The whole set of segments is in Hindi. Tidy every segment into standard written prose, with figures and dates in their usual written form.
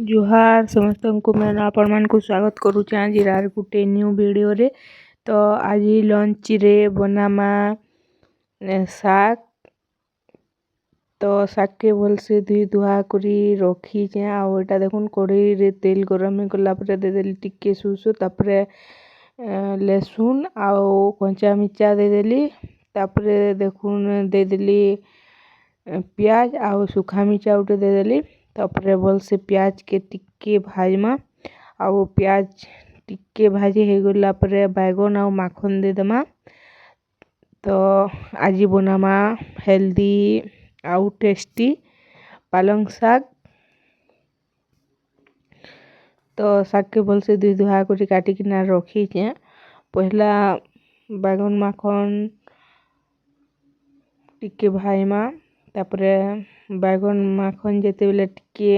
जुहार समस्तଙ୍କୁ मैं ଆପଣମାନଙ୍କୁ ସ୍ୱାଗତ କରୁଛି ଆଜି ଗୋଟେ ନ୍ୟू ଭିଡ଼ିଓରେ। तो आज लंच रे बनामा शाग। तो शाग के भलसे धुई धुआ करी रखीचे। आटा देखुन कढ़ई रे तेल गरम गला देदेली टिके सुसु तापरे लहसुन आउ कंचा मिर्चा देदेली। तापरे देखुन देदेली प्याज आउ सुखा मिर्चा उठे देदेली। तापरे भलसे प्याज के टिके भाजमा आउ प्याज टिके भाजी हो गला परे बैगन आउ माखन दे देमा। तो आज बनामा हेल्दी आउ टेस्टी पालंग शाग। तो शाग के भलसे दुई धुआ कर काटिकिना रखीचे। पहला बैगन माखन टिके भाजमा तापरे बैगन माखन जेते बेले टिके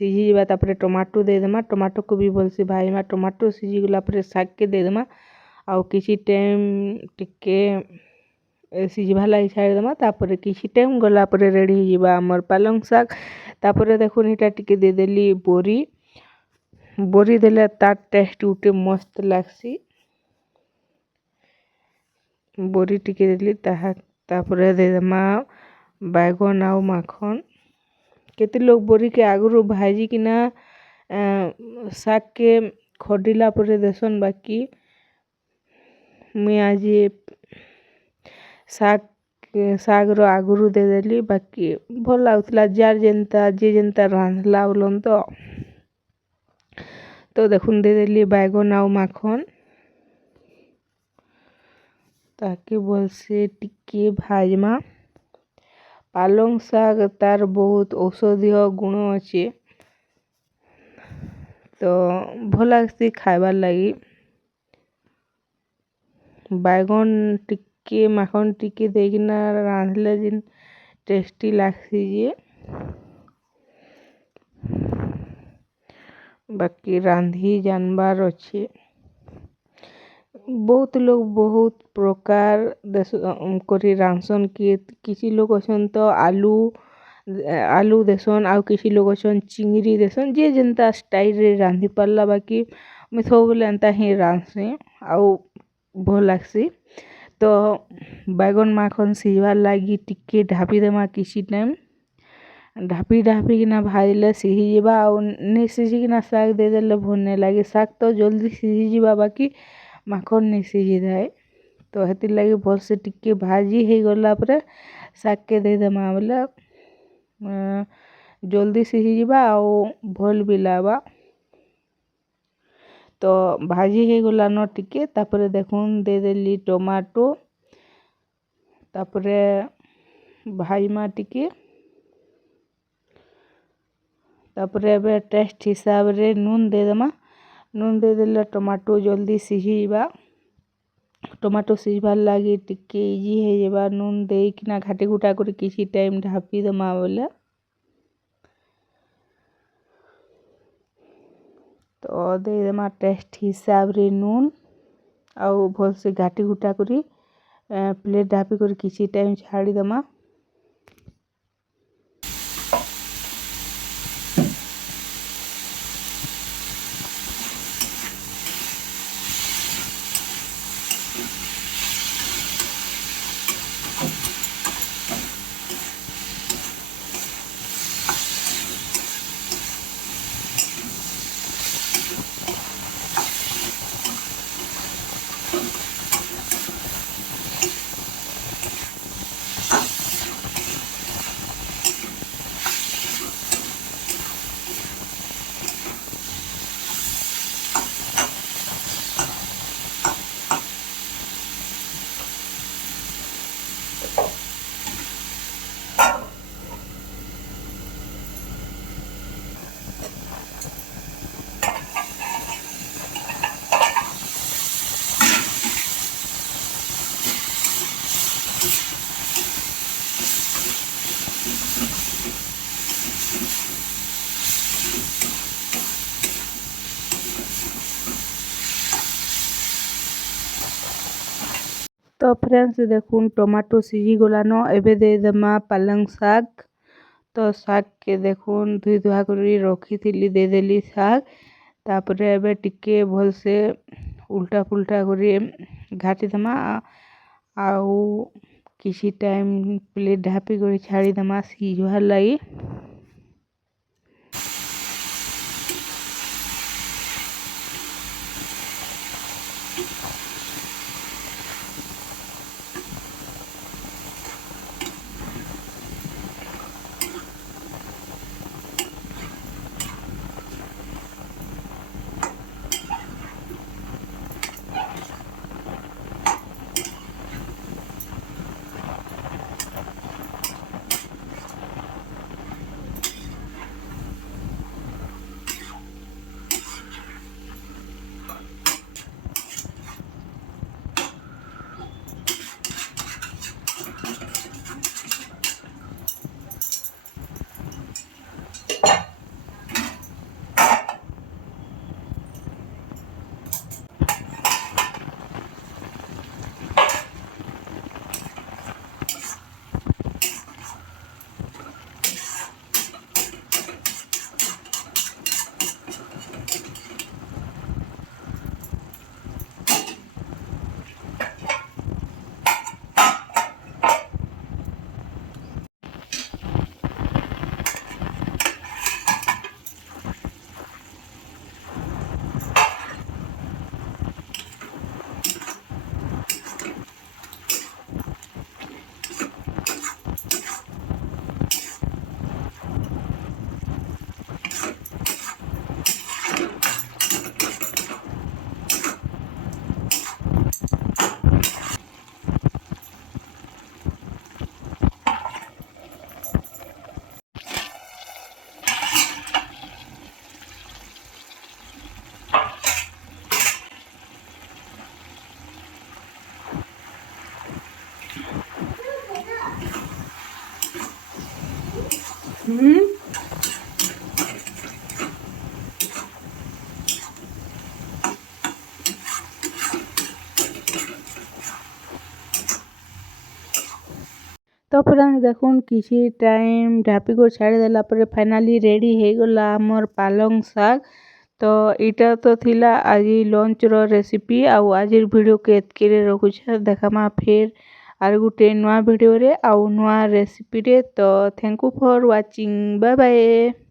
सीझी जावा तापरे टमाटो दे देमा। टमाटो को भी भलसे भाजमा। टमाटो सीझी गला परे शाग के दे देमा आउ किछि टाइम टिके सीझवा लागि छाड़ी देमा। तापरे किछि टाइम गला परे रेडी हो जावा हमर पालंग शाग। तापरे देखुन इटा टिके दे देली बोरी। बोरी देले तार टेस्ट उठे मस्त लागसी। बोरी टिके देली तापरे दे देमा बैगन आउ माखन। केते लोग बोरी के आगुरु भाजी किना शाग के खडिला परे देसन। बाकी मैं आज शाग रो आगुरु दे देली। बाकी भल लागुतला जार जेनता रांधला बोलन। तो देखुन दे देली बैगन आउ माखन ताकि भलसे टिके भाजमा। पालंग शाग तार बहुत औषधीय गुण अच्छे। तो भल लागसी खाइबार लगी। बैगन टिके माखन टिके देकिना रांधले जिन टेस्टी लागसी जे। बाकी रांधी जानबार अच्छे। बहुत लोग बहुत प्रकार करी रांधसन। किसी लोग अछन तो आलू देसन आउ किसी लोग अछन चिंगरी देसन। जे जनता स्टाइल रे रांधी पारला। बाकी मैं सब बोले एंता ही रांधसे आउ भल लागसी। तो बैगन माखन सीझवार लागी टिके ढापी देमा किछि टाइम। ढापी किना भाजले सीझी जावा आउ नहीं सीझी किना शाग दे देले भल नहीं लागे। शाग तो जल्दी सीझी जावा बाकी माखन नहीं सीझी थाए। तो हेतिर लगी भलसे टिके भाजी हो गला परे शाग के दे देमा बोले जल्दी सीझी जावा आउ भल भी लावा। तो भाजी हो गला न टिके तापरे देखुन दे देली टमाटो। तापरे भाजमा टिके। तापरे एबे टेस्ट हिसाब रे नून दे देमा। नून दे देले टमाटो जल्दी सीझी जावा। टमाटो सीझवार लागी टिके इजी हो जावा। नून दे किना घाटी घुटा कर किछि टाइम ढापी देमा बोले। तो दे देमा टेस्ट हिसाब रे नून आउ भलसे घाटी घुटा करी प्लेट ढापी कर किछि टाइम छाड़ी देमा। तो फ्रेंड्स देखुन टमाटो सीझी गलान। एबे दे देमा पालंग शाग। तो शाग के देखुन धुई धुआ कर रखी देदेली शाग तापर एबे टिके भल से उल्टा पुल्टा कर घाटी दमा आउ किसी टाइम प्लेट ढापी कर छाड़ी दमा सीझवार लगी। तो फ्रेंड्स देखुन किसी टाइम ढापी को छाड़ी देला पर फाइनाली रेडी हो गला आमर पालंग शाग। तो इटा तो थिला आज लंच रो रेसिपी आउ आज वीडियो के एतकी रे रखुछे देखामा फिर आर गुटे नुआ वीडियो रे आउ नुआ रेसिपी रे। तो thank you for watching bye bye.